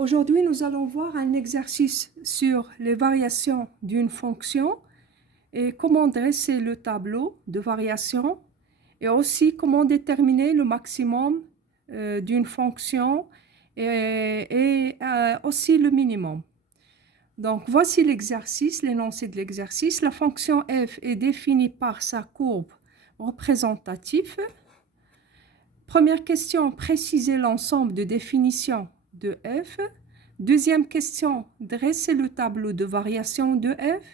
Aujourd'hui, nous allons voir un exercice sur les variations d'une fonction et comment dresser le tableau de variation et aussi comment déterminer le maximum d'une fonction et aussi le minimum. Donc, voici l'exercice, l'énoncé de l'exercice. La fonction f est définie par sa courbe représentative. Première question, préciser l'ensemble de définitions de f. Deuxième question, dresser le tableau de variation de f.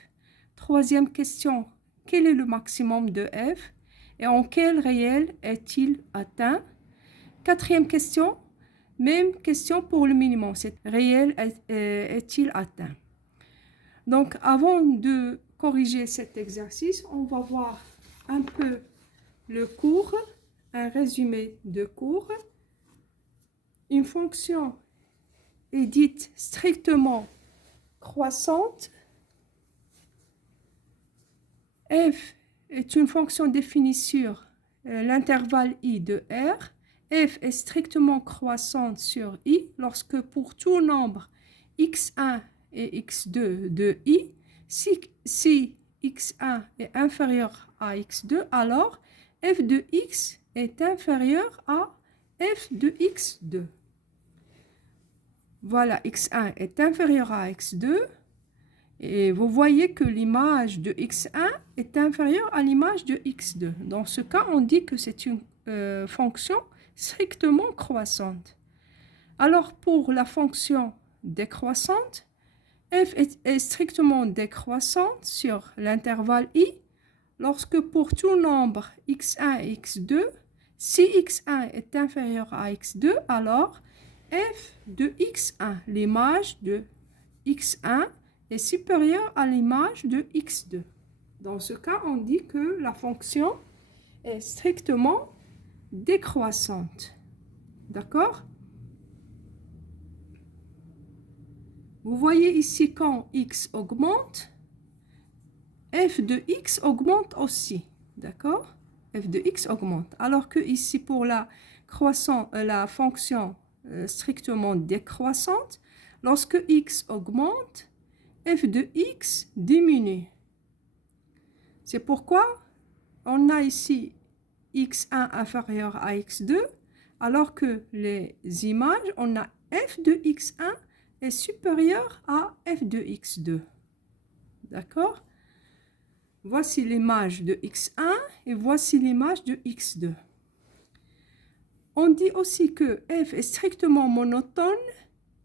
Troisième question, quel est le maximum de f et en quel réel est-il atteint? Quatrième question, même question pour le minimum, c'est réel est-il atteint? Donc, avant de corriger cet exercice, on va voir un peu le cours, un résumé de cours. Une fonction est dite strictement croissante. F est une fonction définie sur l'intervalle I de R. F est strictement croissante sur I lorsque pour tout nombre x1 et x2 de I, si x1 est inférieur à x2, alors f de x est inférieur à f de x2. Voilà, x1 est inférieur à x2. Et vous voyez que l'image de x1 est inférieure à l'image de x2. Dans ce cas, on dit que c'est une fonction strictement croissante. Alors, pour la fonction décroissante, f est strictement décroissante sur l'intervalle i lorsque pour tout nombre x1 et x2, si x1 est inférieur à x2, alors f de x1, l'image de x1, est supérieure à l'image de x2. Dans ce cas, on dit que la fonction est strictement décroissante. D'accord? Vous voyez ici quand x augmente, f de x augmente aussi. D'accord? F de x augmente. Alors que ici, pour la fonction strictement décroissante, lorsque x augmente, f de x diminue. C'est pourquoi on a ici x1 inférieur à x2, alors que les images, on a f de x1 est supérieur à f de x2. D'accord? Voici l'image de x1 et voici l'image de x2. On dit aussi que f est strictement monotone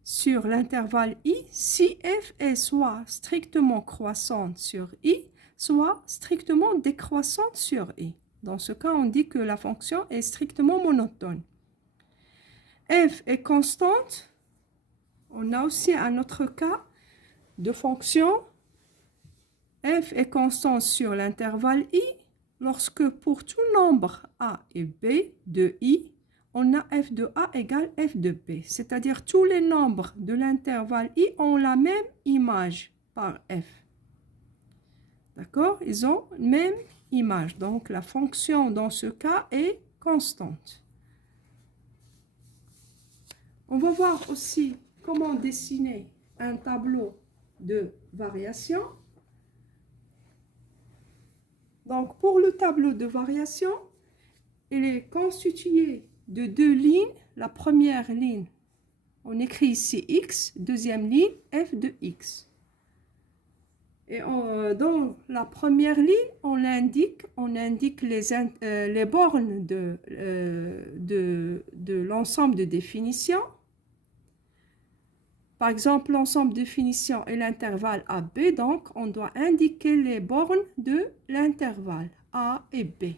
sur l'intervalle i si f est soit strictement croissante sur i, soit strictement décroissante sur i. Dans ce cas, on dit que la fonction est strictement monotone. F est constante. On a aussi un autre cas de fonction. F est constante sur l'intervalle i lorsque pour tout nombre a et b de i, on a f de a égale f de b. C'est-à-dire tous les nombres de l'intervalle i ont la même image par f. D'accord? Ils ont la même image. Donc, la fonction dans ce cas est constante. On va voir aussi comment dessiner un tableau de variation. Donc, pour le tableau de variation, il est constitué de deux lignes. La première ligne, on écrit ici x, deuxième ligne, f de x. Et dans la première ligne, on indique les bornes de l'ensemble de définitions. Par exemple, l'ensemble de définitions est l'intervalle AB, donc on doit indiquer les bornes de l'intervalle A et B.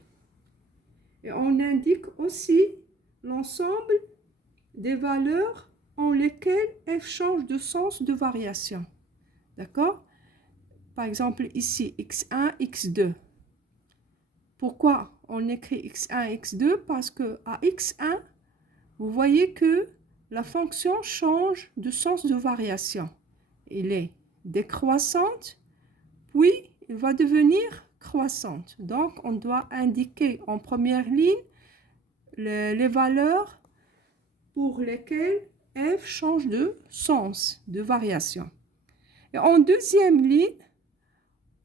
Et on indique aussi l'ensemble des valeurs en lesquelles f change de sens de variation. D'accord? Par exemple, ici, x1, x2. Pourquoi on écrit x1, x2? Parce que à x1, vous voyez que la fonction change de sens de variation. Elle est décroissante, puis elle va devenir croissante. Donc, on doit indiquer en première ligne les valeurs pour lesquelles f change de sens, de variation. Et en deuxième ligne,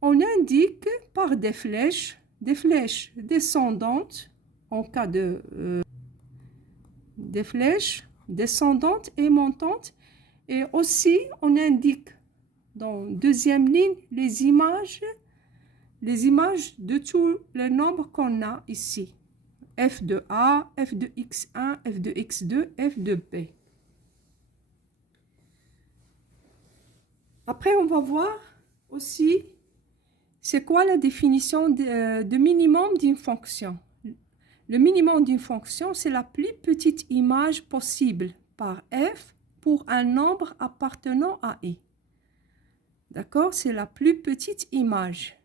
on indique par des flèches descendantes, en cas de des flèches descendantes et montantes. Et aussi, on indique dans deuxième ligne les images de tous les nombres qu'on a ici. F de A, F de X1, F de X2, F de B. Après, on va voir aussi c'est quoi la définition de minimum d'une fonction. Le minimum d'une fonction, c'est la plus petite image possible par f pour un nombre appartenant à i. D'accord? C'est la plus petite image.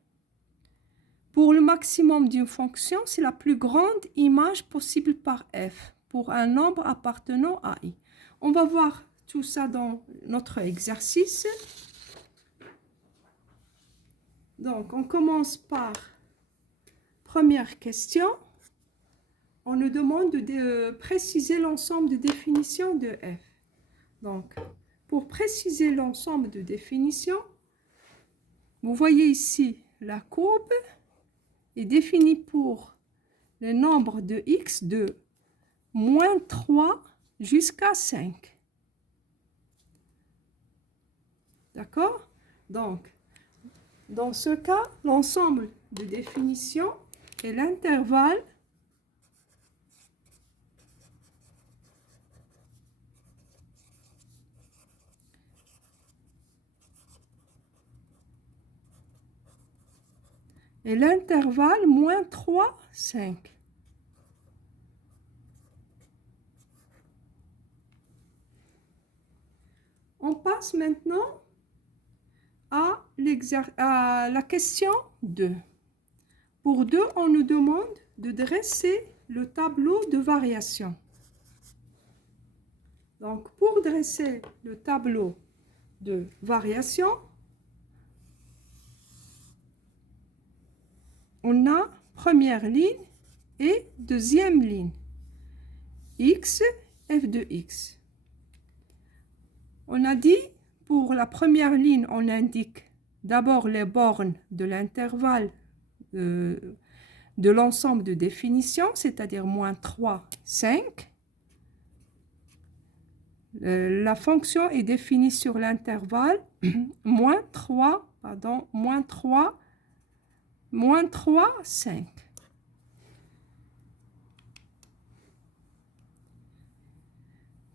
Pour le maximum d'une fonction, c'est la plus grande image possible par f pour un nombre appartenant à i. On va voir tout ça dans notre exercice. Donc, on commence par première question. On nous demande de préciser l'ensemble de définitions de f. Donc, pour préciser l'ensemble de définitions, vous voyez ici la courbe est définie pour le nombre de x de moins 3 jusqu'à 5. D'accord? Donc, dans ce cas, l'ensemble de définitions est l'intervalle moins 3, 5. On passe maintenant à la question 2. Pour 2, on nous demande de dresser le tableau de variation. Donc, pour dresser le tableau de variation, on a première ligne et deuxième ligne. X, f de x. On a dit, pour la première ligne, on indique d'abord les bornes de l'intervalle de l'ensemble de définition, c'est-à-dire moins 3, 5. La fonction est définie sur l'intervalle moins 3, 5.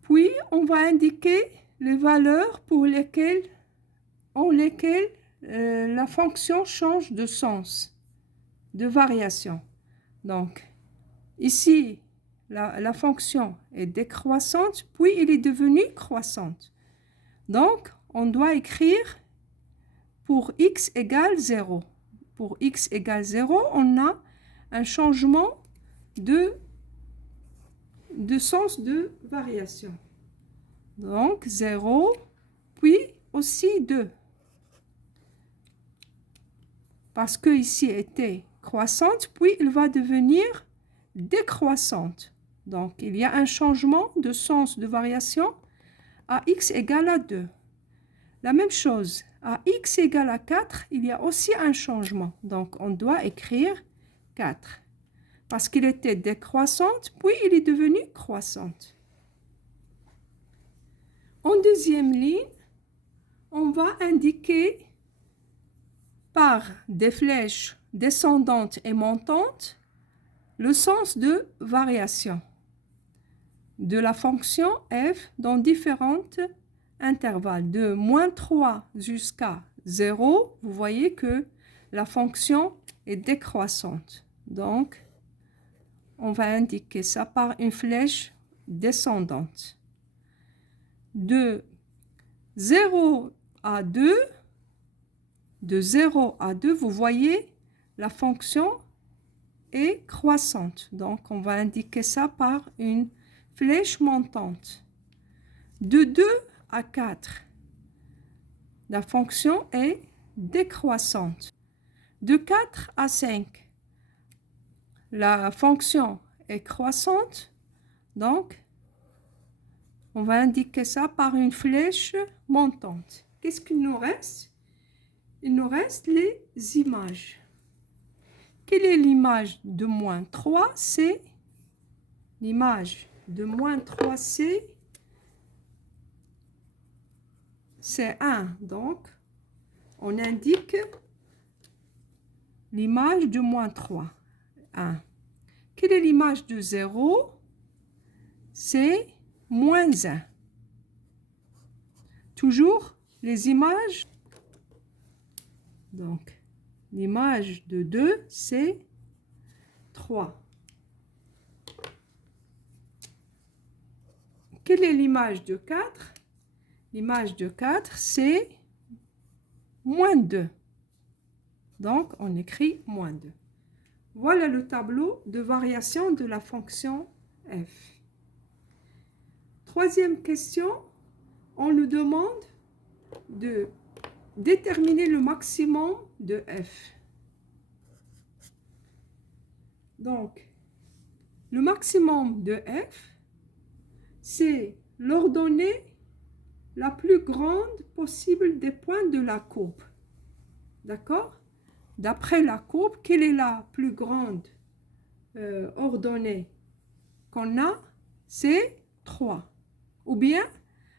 Puis, on va indiquer les valeurs pour lesquelles la fonction change de sens, de variation. Donc, ici, la fonction est décroissante, puis elle est devenue croissante. Donc, on doit écrire pour x égale 0. Pour x égale 0, on a un changement de sens de variation. Donc, 0, puis aussi 2. Parce que ici était croissante, puis il va devenir décroissante. Donc, il y a un changement de sens de variation à x égale à 2. La même chose, à x égale à 4, il y a aussi un changement. Donc, on doit écrire 4. Parce qu'il était décroissante, puis il est devenu croissante. En deuxième ligne, on va indiquer par des flèches descendantes et montantes le sens de variation de la fonction f dans différents intervalles. De moins 3 jusqu'à 0, vous voyez que la fonction est décroissante. Donc, on va indiquer ça par une flèche descendante. De 0 à 2, vous voyez, la fonction est croissante. Donc, on va indiquer ça par une flèche montante. De 2 à 4, la fonction est décroissante. De 4 à 5, la fonction est croissante. Donc, On va indiquer ça par une flèche montante. Qu'est-ce qu'il nous reste? Il nous reste les images. Quelle est l'image de moins 3? C'est l'image de moins 3C. C'est 1. Donc, on indique l'image de moins 3. 1. Quelle est l'image de 0? C'est moins 1. Toujours les images. Donc, l'image de 2, c'est 3. Quelle est l'image de 4? L'image de 4, c'est moins 2. Donc, on écrit moins 2. Voilà le tableau de variation de la fonction f. Troisième question, on nous demande de déterminer le maximum de f. Donc, le maximum de f, c'est l'ordonnée la plus grande possible des points de la courbe. D'accord? D'après la courbe, quelle est la plus grande ordonnée qu'on a? C'est 3. Ou bien,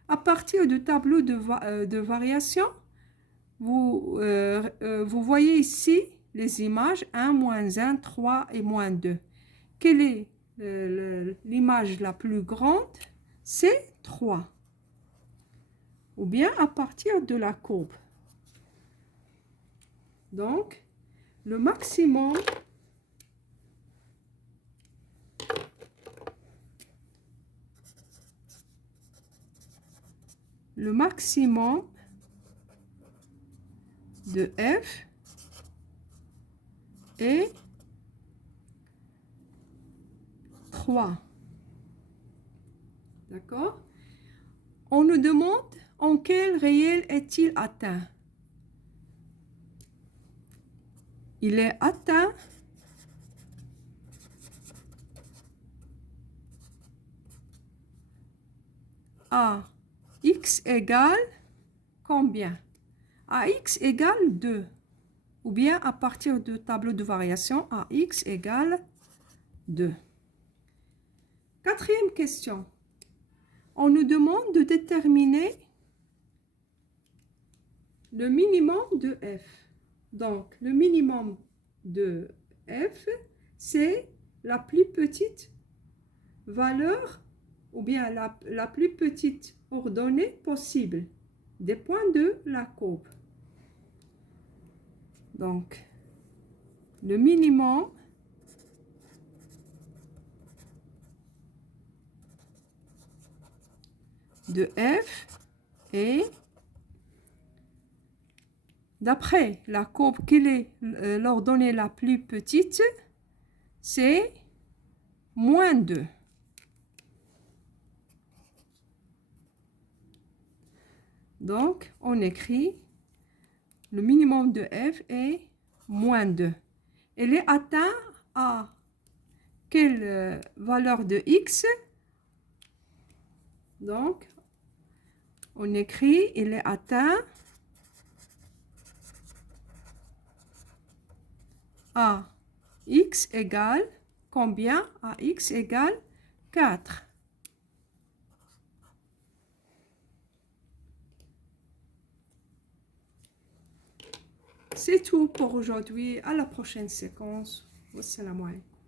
à partir du tableau de variation, vous voyez ici les images 1, moins 1, 3 et moins 2. Quelle est l'image la plus grande? C'est 3. Ou bien à partir de la courbe. Donc, le maximum de f est 3. D'accord? On nous demande en quel réel est-il atteint? Il est atteint à x égale combien? À x égale 2. Ou bien à partir du tableau de variation à x égale 2. Quatrième question. On nous demande de déterminer le minimum de f. Donc, le minimum de f, c'est la plus petite valeur ou bien la plus petite ordonnée possible des points de la courbe. Donc, le minimum de f est, d'après la courbe, quelle est l'ordonnée la plus petite? C'est moins 2. Donc, on écrit le minimum de f est moins 2. Elle est atteinte à quelle valeur de x? Donc, on écrit, il est atteint à x égale combien? À x égale 4. C'est tout pour aujourd'hui. À la prochaine séquence. Wassalamu alaikum.